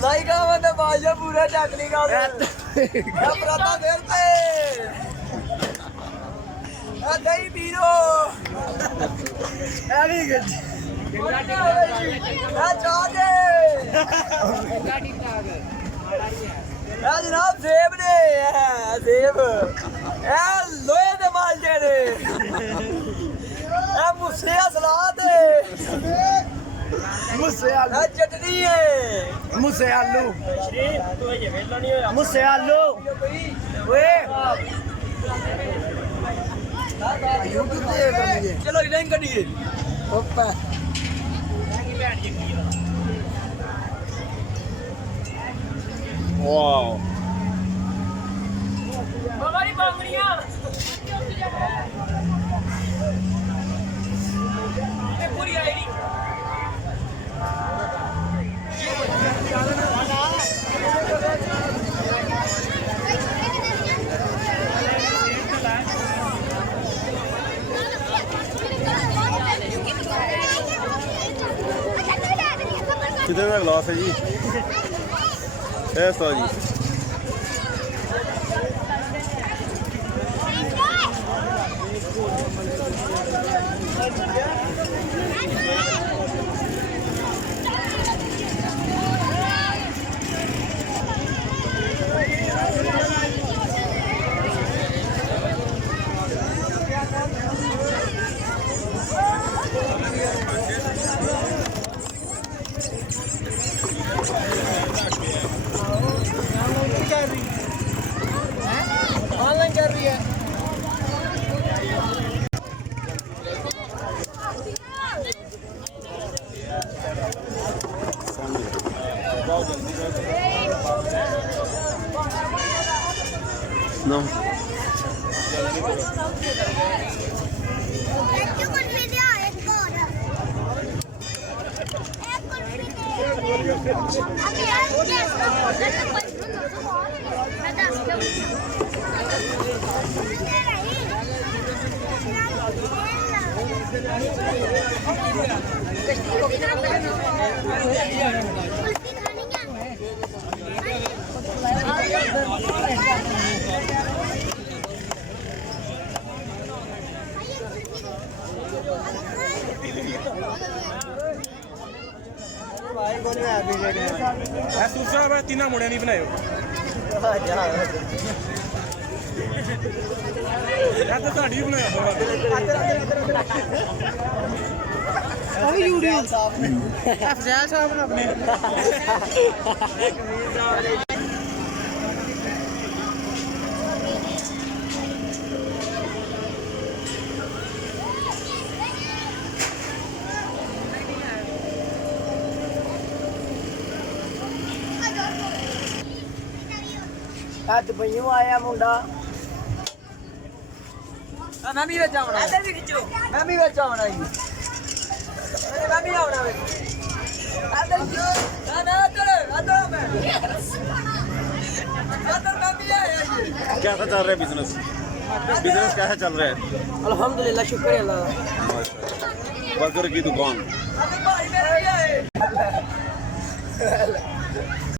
ਲਾਈਕਾ ਬੰਦਾ ਬਾਜਾ ਪੂਰਾ ਚੱਕ ਨਹੀਂ ਗਾ ਬਰਾਤਾ ਫੇਰ ਤੇ ਆ ਦਈ ਪੀਰੋ ਆ ਵੀ ਗੱਡੀ ਆ ਚਾਦੇ ਆ ਜਨਾਬ ਸੇਬ ਨੇ ਸੇਬ ਇਹ ਲੋਹੇ ਦੇ ਮਾਲਜੇ ਨੇ ਇਹ ਮੁੱਸੇ ਆ ਸਲਾਦ ਮੁੱਸੇ ਆਲੂ ਚਟਨੀ ਹੈ ਮੁੱਸੇ ਆਲੂ ਸ਼ਰੀਫ ਤੂੰ ਇਹ ਵੇਲਾ ਨਹੀਂ ਹੋਇਆ ਮੁੱਸੇ ਆਲੂ ਓਏ YouTube ਤੇ ਕਰੀਏ ਚਲੋ ਇਦਾਂ ਹੀ ਕਰੀਏ ਓਪਾ ਵਾਓ ਬਾਬਾ ਜੀ ਬਾਂਗੜੀਆਂ ਇਹ ਪੂਰੀ ਆਈਡੀ कितने का गिलास है जी? 600 जी। ऑनलाइन कर रही है No. दूसरा मैं तीन मुड़े नहीं बनाए तो साड़ी बनाया अफजैल साहब ने अपने ਅੱਜ ਪਈਓ ਆਇਆ ਮੁੰਡਾ ਮੈਂ ਵੀ ਵਿੱਚ ਆਉਣਾ ਇੱਧਰ ਵੀ ਖਿੱਚੋ ਮੈਂ ਵੀ ਵਿੱਚ ਆਉਣਾ ਜੀ ਮੈਂ ਵੀ ਆਉਣਾ ਵੇ ਇੱਧਰ ਨਾ ਇੱਧਰ ਮੈਂ ਇੱਧਰ ਮੈਂ ਵੀ आया जी कैसा चल रहा है बिजनेस? बिजनेस कैसा चल रहा है? अल्हम्दुलिल्लाह शुक्र है अल्लाह बर्गर की दुकान भाई मेरे भी आए